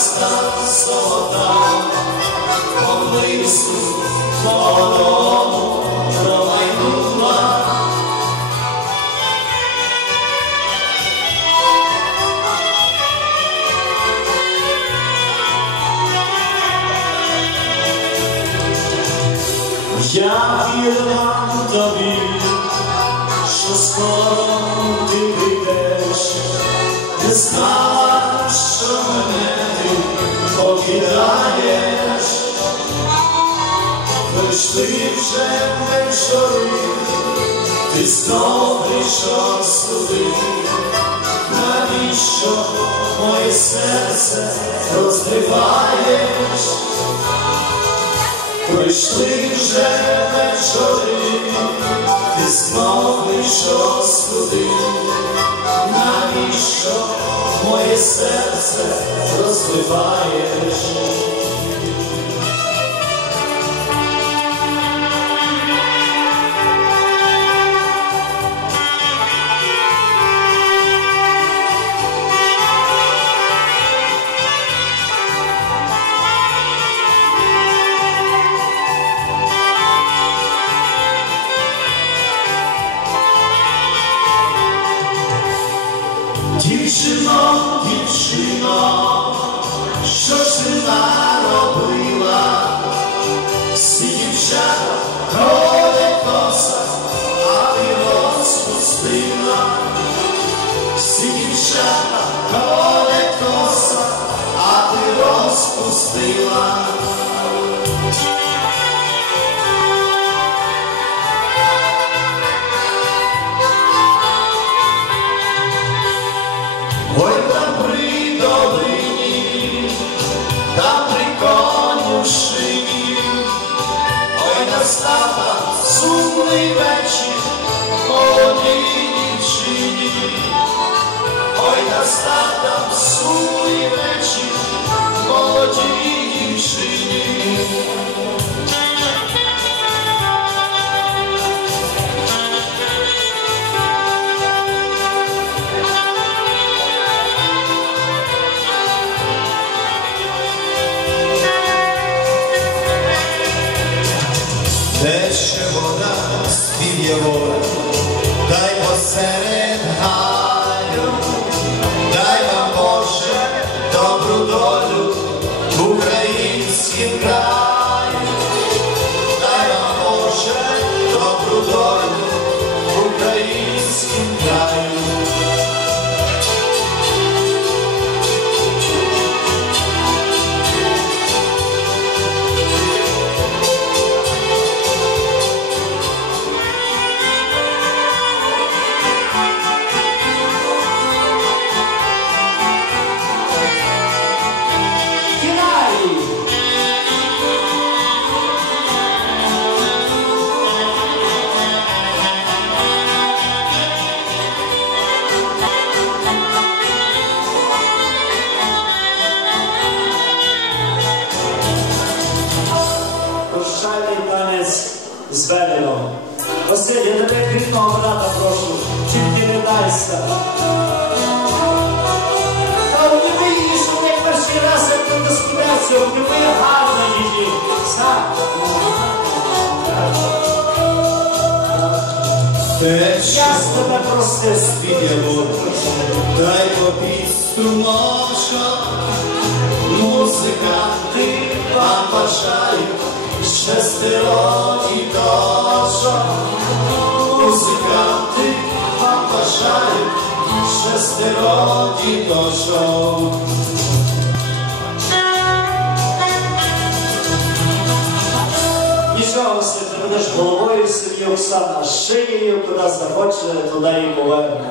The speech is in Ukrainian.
срібляста золота, поблизу молодому промайнула. Я вірила тобі, прийшли вже вечори, ти знов прийшов сюди, навіщо моє серце розриваєш? Прийшли вже вечори, ти знов прийшов сюди, навіщо моє серце розбиваєш? Ходять коса, а ти розпустила. Ой, там при долині, там при конюшині, ой, настав сумний вечір, ой, настав там сумний вечір, добру долю в українським краю, дай вам Боже добру долю в українським Василь, я тебе як рідного брата прошу, тільки не дайся. Та уніми її, що як перший раз, як ти доскудеться, уніми гарно її. З тебе простив. спів'є вода, дай попід струмочок, музиканти вам бажають шестеро діточок. Музиканти вам бажають шестеро діточок. Нічого, Василь, ти будеш головою сім'ї Оксана, шиєю, куди захоче, туди і поверне.